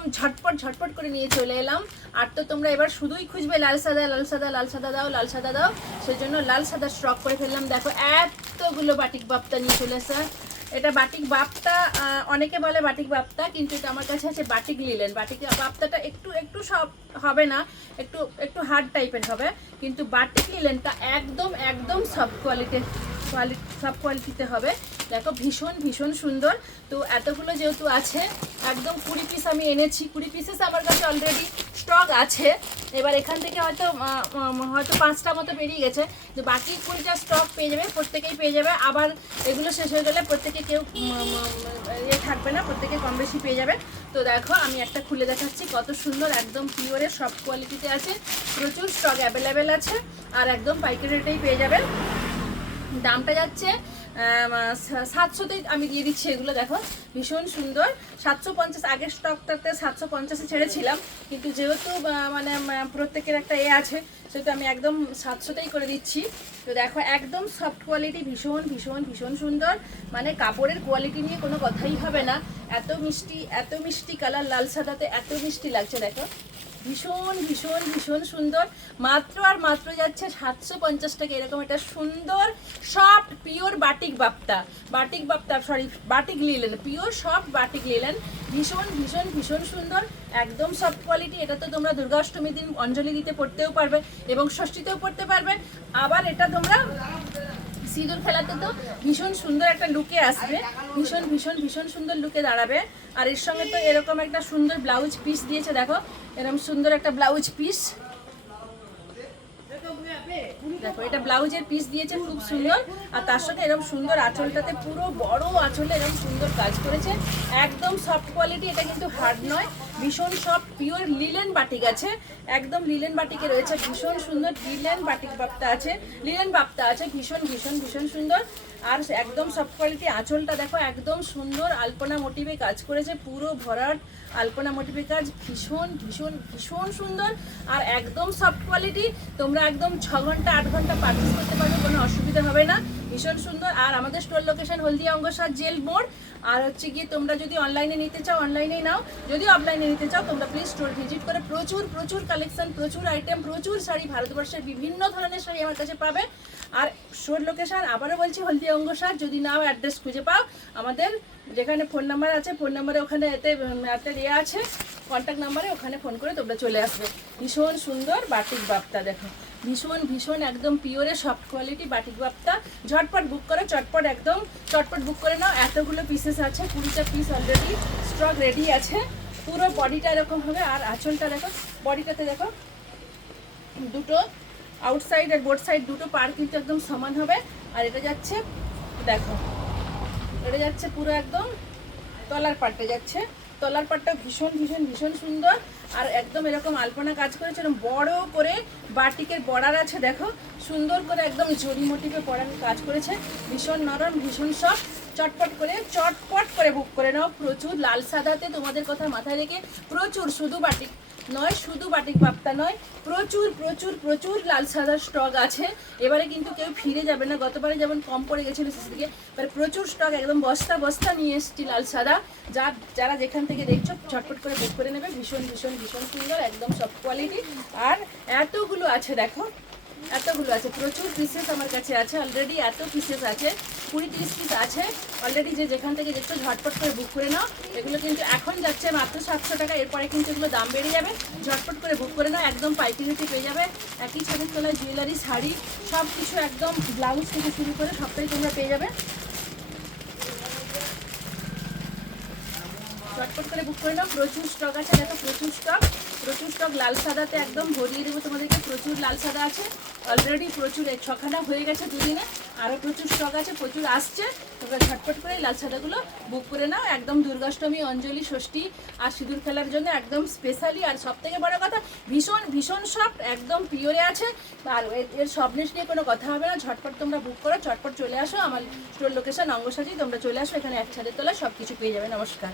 একদম ঝটপট ঝটপট করে নিয়ে চলে এলাম। আর তো তোমরা এবার শুধুই খুঁজবে লাল সাদা লাল সাদা লাল সাদা দাও লাল সাদা দাও, সেজন্য লাল সাদা স্টক করে ফেললাম। দেখো এতগুলো বাটিক বাপ্তা নিয়ে চলে এসে। এটা বাটিক বাপ্তা, অনেকে বলে বাটিক বাপ্তা, কিন্তু এটা আমার কাছে আছে বাটিক লিলেন। বাটিক বাপ্তাটা একটু একটু সব হবে না, একটু একটু হার্ড টাইপের হবে, কিন্তু বাটিক লিলেনটা একদম একদম সব কোয়ালিটিতে হবে। দেখো ভীষণ ভীষণ সুন্দর। তো এতগুলো যেহেতু আছে, একদম 20 পিস আমি এনেছি, 20 পিসেস আমার কাছে অলরেডি স্টক আছে। এবার এখান থেকে হয়তো 5টা মতো বেরিয়ে গেছে, যে বাকি 20টা স্টক পেয়ে যাবে, প্রত্যেকেই পেয়ে যাবে। আবার এগুলো শেষ হয়ে গেলে প্রত্যেকে কেউ থাকবে না, প্রত্যেকে কম বেশি পেয়ে যাবে। তো দেখো আমি একটা খুলে দেখাচ্ছি, কত সুন্দর, একদম পিওরের সব কোয়ালিটিতে আছে, প্রচুর স্টক অ্যাভেলেবেল আছে, আর একদম পাইকারি রেটেই পেয়ে যাবে। দামটা যাচ্ছে 700তেই আমি দিয়ে দিচ্ছি এগুলো। দেখো ভীষণ সুন্দর, 750 আগের স্টকটাতে 750-এ ছেড়েছিলাম, কিন্তু যেহেতু মানে প্রত্যেকের একটা আছে, সেহেতু আমি একদম 700তেই করে দিচ্ছি। তো দেখো একদম সফট কোয়ালিটি, ভীষণ ভীষণ ভীষণ সুন্দর, মানে কাপড়ের কোয়ালিটি নিয়ে কোনো কথাই হবে না। এত মিষ্টি কালার, লাল সাদাতে এত মিষ্টি লাগছে। দেখো ভীষণ ভীষণ ভীষণ সুন্দর, মাত্র আর মাত্র যাচ্ছে 750 টাকা। এরকম একটা সুন্দর সফট পিওর বাটিক বাপ্তা sorry batik linen, pure soft batik linen, ভীষণ ভীষণ ভীষণ সুন্দর, একদম সফট কোয়ালিটি। এটা তো তোমরা দুর্গাষ্টমীর দিন অঞ্জলি দিতে পড়তেও পারবে এবং ষষ্ঠীতেও পড়তে পারবে। আবার এটা তোমরা সিঁদুর খেলাতে তো ভীষণ সুন্দর একটা লুকে আসবে, ভীষণ ভীষণ ভীষণ সুন্দর লুকে দাঁড়াবে। আর এর সঙ্গে তো এরকম একটা সুন্দর ব্লাউজ পিস দিয়েছে। দেখো এরকম সুন্দর একটা ব্লাউজ পিস, দেখো এটা ব্লাউজের পিস দিয়েছে খুব সুন্দর। আর তার সঙ্গে এরকম সুন্দর আঁচলটাতে পুরো বড় আঁচলে এরকম সুন্দর কাজ করেছে, একদম সফট কোয়ালিটি। এটা কিন্তু হার্ড নয়, ভীষণ সফট পিওর লিলেন বাটিক আছে, একদম লিলেন বাটিকে রয়েছে, ভীষণ সুন্দর লিলেন বাটিক বাপ্তা আছে, লিলেন বাপ্তা আছে, ভীষণ ভীষণ ভীষণ সুন্দর। আর একদম সফট কোয়ালিটি। আঁচলটা দেখো একদম সুন্দর আলপনা মোটিভে কাজ করেছে, পুরো ভরাট আলপনা মোটিভে কাজ, ভীষণ ভীষণ ভীষণ সুন্দর, আর একদম সফট কোয়ালিটি। তোমরা একদম 6 ঘন্টা 8 ঘন্টা প্র্যাকটিস করতে পারবে, কোনো অসুবিধা হবে না, ভীষণ সুন্দর। আর আমাদের স্টোর লোকেশন হলদিয়া অঙ্গসার জেল মোড়। আর হচ্ছে গিয়ে তোমরা যদি অনলাইনে নিতে চাও অনলাইনেই নাও, যদি অফলাইনে নিতে চাও তোমরা প্লিজ স্টোর ভিজিট করে প্রচুর প্রচুর কালেকশন, প্রচুর আইটেম, প্রচুর শাড়ি, ভারতবর্ষের বিভিন্ন ধরনের শাড়ি আমার কাছে পাবে। আর স্টোর লোকেশন আবারও বলছি হলদিয়া অঙ্গসার। যদি নাও অ্যাড্রেস খুঁজে পাও, আমাদের যেখানে ফোন নাম্বার আছে, ফোন নাম্বারে ওখানে এতে আছে কন্ট্যাক্ট নাম্বারে, ওখানে ফোন করে তোমরা চলে আসবে। ভীষণ সুন্দর বাটিক বাপ্তা, দেখো ভীষণ ভীষণ একদম puree soft quality batik Bapta. ঝটপট বুক করো, একদম চটপট বুক করে নাও। এতগুলো পিসেস আছে, 20টা পিস অলরেডি স্টক রেডি আছে। পুরো বডিটা এরকম হবে, আর আঁচলটা দেখো, বডিটাতে দেখো দুটো আউটসাইড আর বোথ সাইড দুটো পার কিন্তু একদম সমান হবে। আর এটা যাচ্ছে, দেখো এটা যাচ্ছে পুরো একদম তলার পাটটা যাচ্ছে, তলার পাটটা ভীষণ ভীষণ ভীষণ সুন্দর। আর একদম এরকম আলপনা কাজ করেছে, এরকম বড় করে বাটিকের বর্ডার আছে, দেখো সুন্দর করে একদম জরি মোটিভে বর্ডার কাজ করেছে, ভীষণ নরম ভীষণ সফট। চটপট করে বুক করে নাও। প্রচুর লাল সাদাতে তোমাদের কথা মাথায় রেখে প্রচুর, শুধু বাটিক নয়, শুধু বাটিক বাপ্তা নয়, প্রচুর প্রচুর প্রচুর লাল সাদার স্টক আছে। এবারে কিন্তু কেউ ফিরে যাবে না, গতবারে যেমন কম পড়ে গেছিলো শেষের দিকে, এবারে প্রচুর স্টক, একদম বস্তা বস্তা নিয়ে এসেছি লাল সাদা। যারা যেখান থেকে দেখছো ঝটপট করে বুক করে নেবে, ভীষণ ভীষণ ভীষণ সুন্দর, একদম সফট কোয়ালিটি। আর এতগুলো আছে, দেখো এতগুলো আছে, প্রচুর পিসেস আমার কাছে আছে অলরেডি, এত পিসেস আছে, 20-30 পিস আছে অলরেডি। যে যেখান থেকে দেখছো ঝটপট করে বুক করে নাও। এগুলো কিন্তু এখন যাচ্ছে মাত্র 700 টাকা, এরপরে কিন্তু এগুলো দাম বেড়ে যাবে। ঝটপট করে বুক করে নাও, একদম পাইকারিতে পেয়ে যাবে। একই ছাদের তলায় জুয়েলারি, শাড়ি সব কিছু, একদম ব্লাউজ থেকে শুরু করে সবটাই তোমরা পেয়ে যাবে। চটপট করে বুক করে নাও, প্রচুর স্টক আছে, দেখো প্রচুর স্টক লাল সাদাতে একদম ভরিয়ে দেবো তোমাদেরকে। প্রচুর লাল সাদা আছে অলরেডি, প্রচুর 6খানা হয়ে গেছে দুদিনে, আরও প্রচুর স্টক আছে, প্রচুর আসছে। তোমরা ঝটপট করে লাল সাদাগুলো বুক করে নাও, একদম দুর্গাষ্টমী, অঞ্জলি, ষষ্ঠী আর সিঁদুর খেলার জন্য একদম স্পেশালি। আর সব থেকে বড় কথা, ভীষণ ভীষণ সফট, একদম পিওরে আছে। আর এর সফটনেস নিয়ে কোনো কথা হবে না। ঝটপট তোমরা বুক করো, চটপট চলে আসো আমার স্টোর লোকেশন অঙ্গসাজি, তোমরা চলে আসো এখানে, এক ছাদের তলায় সব কিছু পেয়ে যাবে। নমস্কার।